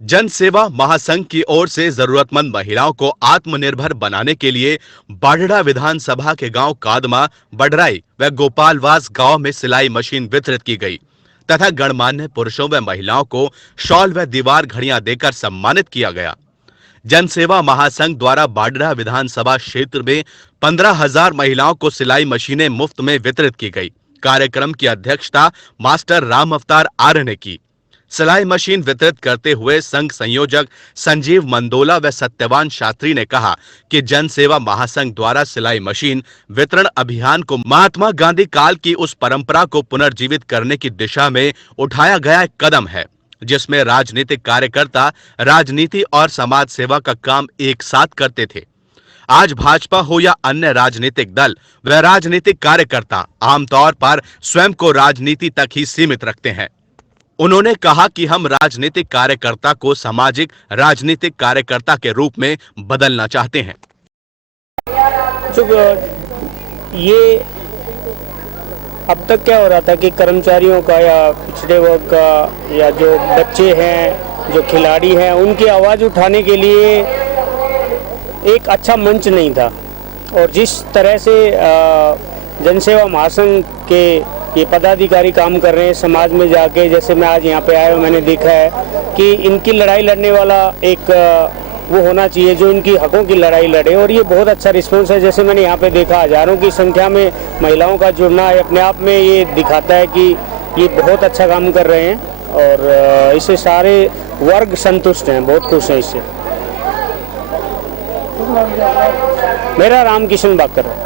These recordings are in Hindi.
जन सेवा महासंघ की ओर से जरूरतमंद महिलाओं को आत्मनिर्भर बनाने के लिए बाढड़ा विधानसभा के गांव कादमा, बडराई व गोपालवास गांव में सिलाई मशीन वितरित की गई तथा गणमान्य पुरुषों व महिलाओं को शॉल व दीवार घड़ियां देकर सम्मानित किया गया। जन सेवा महासंघ द्वारा बाढड़ा विधानसभा क्षेत्र में 15,000 महिलाओं को सिलाई मशीनें मुफ्त में वितरित की गई। कार्यक्रम की अध्यक्षता मास्टर राम अवतार आर्य ने की। सिलाई मशीन वितरित करते हुए संघ संयोजक संजीव मंदोला व सत्यवान शास्त्री ने कहा कि जन सेवा महासंघ द्वारा सिलाई मशीन वितरण अभियान को महात्मा गांधी काल की उस परंपरा को पुनर्जीवित करने की दिशा में उठाया गया एक कदम है, जिसमें राजनीतिक कार्यकर्ता राजनीति और समाज सेवा का काम एक साथ करते थे। आज भाजपा हो या अन्य राजनीतिक दल व राजनीतिक कार्यकर्ता आमतौर पर स्वयं को राजनीति तक ही सीमित रखते हैं। उन्होंने कहा कि हम राजनीतिक कार्यकर्ता को सामाजिक राजनीतिक कार्यकर्ता के रूप में बदलना चाहते हैं। जो ये अब तक क्या हो रहा था कि कर्मचारियों का या पिछड़े वर्ग का या जो बच्चे हैं, जो खिलाड़ी हैं, उनकी आवाज़ उठाने के लिए एक अच्छा मंच नहीं था। और जिस तरह से जनसेवा महासंघ के ये पदाधिकारी काम कर रहे हैं समाज में जाके, जैसे मैं आज यहाँ पे आया हूँ, मैंने देखा है कि इनकी लड़ाई लड़ने वाला एक वो होना चाहिए जो इनकी हकों की लड़ाई लड़े, और ये बहुत अच्छा रिस्पॉन्स है। जैसे मैंने यहाँ पे देखा, हजारों की संख्या में महिलाओं का जुड़ना है अपने आप में ये दिखाता है कि ये बहुत अच्छा काम कर रहे हैं और इससे सारे वर्ग संतुष्ट हैं, बहुत खुश हैं इससे। मेरा रामकिशन बाकर है।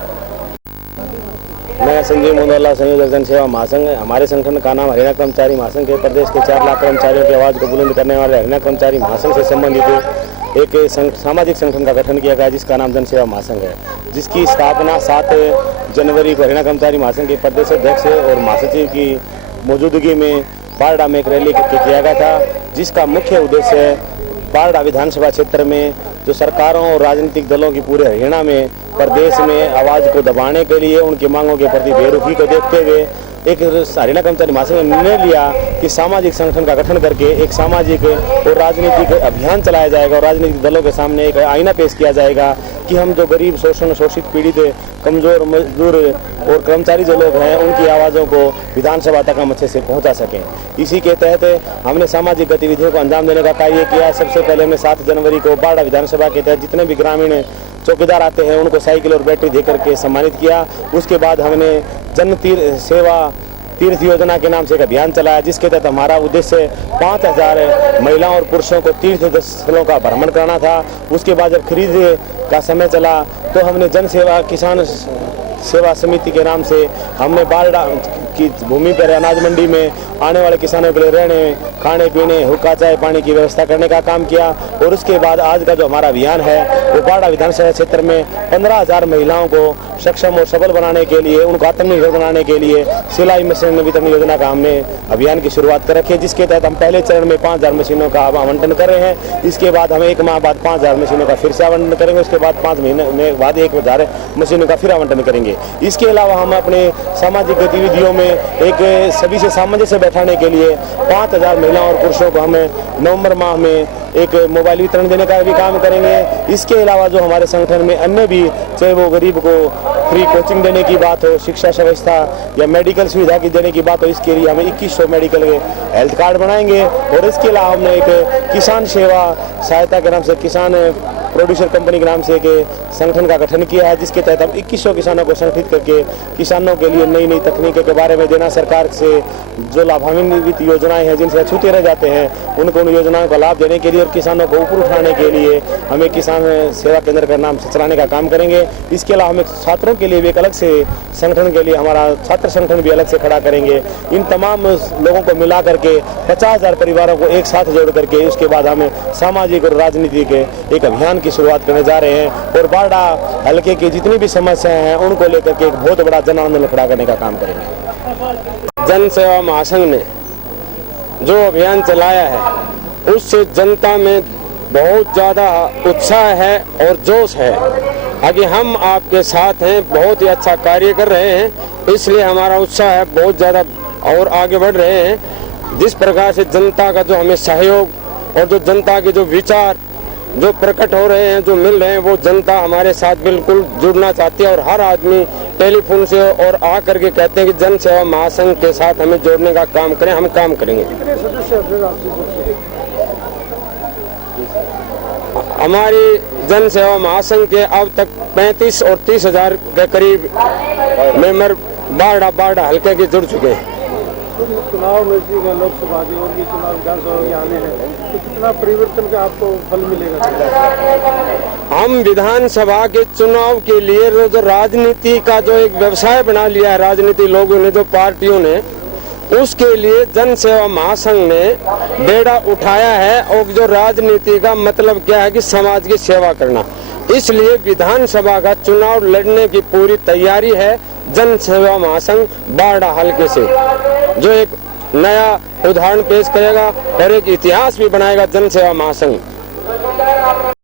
मैं संजीव मंदोला, संयोजक जन सेवा महासंघ। हमारे संगठन का नाम हरियाणा कर्मचारी महासंघ के प्रदेश के 4 लाख कर्मचारियों की आवाज़ को बुलंद करने वाले हरियाणा कर्मचारी महासंघ से संबंधित एक सामाजिक संगठन का गठन किया गया जिसका नाम जन सेवा महासंघ है, जिसकी स्थापना 7 जनवरी को हरियाणा कर्मचारी महासंघ के प्रदेश अध्यक्ष और महासचिव की मौजूदगी में बाढड़ा में एक रैली करके किया गया था, जिसका मुख्य उद्देश्य बाढड़ा विधानसभा क्षेत्र में जो सरकारों और राजनीतिक दलों की पूरे हरियाणा में प्रदेश में आवाज़ को दबाने के लिए उनकी मांगों के प्रति बेरुखी को देखते हुए एक हरियाणा कर्मचारी महासंघ ने निर्णय लिया कि सामाजिक संगठन का गठन करके एक सामाजिक और राजनीतिक अभियान चलाया जाएगा और राजनीतिक दलों के सामने एक आईना पेश किया जाएगा कि हम जो गरीब, शोषण, शोषित, पीड़ित, कमज़ोर, मजदूर और कर्मचारी जो लोग हैं उनकी आवाज़ों को विधानसभा तक हम अच्छे से पहुंचा सकें। इसी के तहत हमने सामाजिक गतिविधियों को अंजाम देने का कार्य किया। सबसे पहले हमने 7 जनवरी को बाढड़ा विधानसभा के तहत जितने भी ग्रामीण चौकीदार आते हैं उनको साइकिल और बैटरी देकर के सम्मानित किया। उसके बाद हमने जन सेवा तीर्थ योजना के नाम से एक अभियान चलाया, जिसके तहत हमारा उद्देश्य 5,000 महिलाओं और पुरुषों को तीर्थ स्थलों का भ्रमण करना था। उसके बाद जब खरीद का समय चला तो हमने जन सेवा किसान सेवा समिति के नाम से हमने बाढड़ा की भूमि पर अनाज मंडी में आने वाले किसानों के लिए रहने, खाने पीने, हुक्का चाय पानी की व्यवस्था करने का काम किया। और उसके बाद आज का जो हमारा अभियान है वो बाढड़ा विधानसभा क्षेत्र में 15,000 महिलाओं को सक्षम और सबल बनाने के लिए, उनको आत्मनिर्भर बनाने के लिए सिलाई मशीन वितरण योजना का हमने अभियान की शुरुआत कर रखी है, जिसके तहत हम पहले चरण में 5,000 मशीनों का आवंटन कर रहे हैं। इसके बाद हम 1 माह बाद 5,000 मशीनों का फिर से आवंटन करेंगे। उसके बाद 5 महीने बाद 1,000 मशीनों का फिर आवंटन करेंगे। इसके अलावा हम अपने सामाजिक गतिविधियों में एक सभी से सामंजस्य बैठाने के लिए 5,000 महिलाओं और पुरुषों को हम नवंबर माह में एक मोबाइल वितरण देने का भी काम करेंगे। इसके अलावा जो हमारे संगठन में अन्य भी, चाहे वो गरीब को फ्री कोचिंग देने की बात हो, शिक्षा व्यवस्था या मेडिकल सुविधा की देने की बात हो, इसके लिए हम 2100 मेडिकल हेल्थ कार्ड बनाएंगे। और इसके अलावा हमने एक किसान सेवा सहायता के नाम से किसान प्रोड्यूसर कंपनी के नाम से एक संगठन का गठन किया है, जिसके तहत हम 2100 किसानों को संगठित करके किसानों के लिए नई नई तकनीकों के बारे में देना, सरकार से जो लाभान्वित योजनाएं हैं जिनसे छूते रह जाते हैं उनको उन योजनाओं का लाभ देने के लिए और किसानों को ऊपर उठाने के लिए हमें किसान सेवा केंद्र का नाम से चलाने का काम करेंगे। इसके अलावा हम छात्रों के लिए भी एक अलग से संगठन के लिए हमारा छात्र संगठन भी अलग से खड़ा करेंगे। इन तमाम लोगों को मिला करके 50,000 परिवारों को एक साथ जोड़ करके उसके बाद हम सामाजिक और राजनीतिक एक अभियान की शुरुआत करने जा रहे हैं और बाढड़ा हल्के की जितनी भी समस्याएं हैं उनको लेकर के एक बहुत बड़ा जन आंदोलन खड़ा करने का काम करेंगे। जन सेवा महासंघ ने जो अभियान चलाया है उससे जनता में बहुत ज़्यादा उत्साह है और जोश है। आगे हम आपके साथ हैं, बहुत ही अच्छा कार्य कर रहे हैं, इसलिए हमारा उत्साह है बहुत ज़्यादा और आगे बढ़ रहे हैं। जिस प्रकार से जनता का जो हमें सहयोग और जो जनता के जो विचार जो प्रकट हो रहे हैं, जो मिल रहे हैं, वो जनता हमारे साथ बिल्कुल जुड़ना चाहती है। और हर आदमी टेलीफोन से और आकर के कहते हैं कि जन सेवा महासंघ के साथ हमें जोड़ने का काम करें, हम काम करेंगे। कितने सदस्य हमारी जन सेवा महासंघ के अब तक 35 और 30 हजार के करीब मेंबर बारडा हल्के के जुड़ चुके हैं। चुनाव नजदीक है, लोकसभा के और भी चुनाव विधानसभा के आने हैं, तो कितना परिवर्तन का आपको फल मिलेगा? हम विधानसभा के चुनाव के लिए जो राजनीति का जो एक व्यवसाय बना लिया है, राजनीति लोगों ने, जो पार्टियों ने, उसके लिए जन सेवा महासंघ ने बेड़ा उठाया है। और जो राजनीति का मतलब क्या है कि समाज की सेवा करना, इसलिए विधानसभा का चुनाव लड़ने की पूरी तैयारी है जन सेवा महासंघ बारडा हल्के से, जो एक नया उदाहरण पेश करेगा और एक इतिहास भी बनाएगा जन सेवा महासंघ।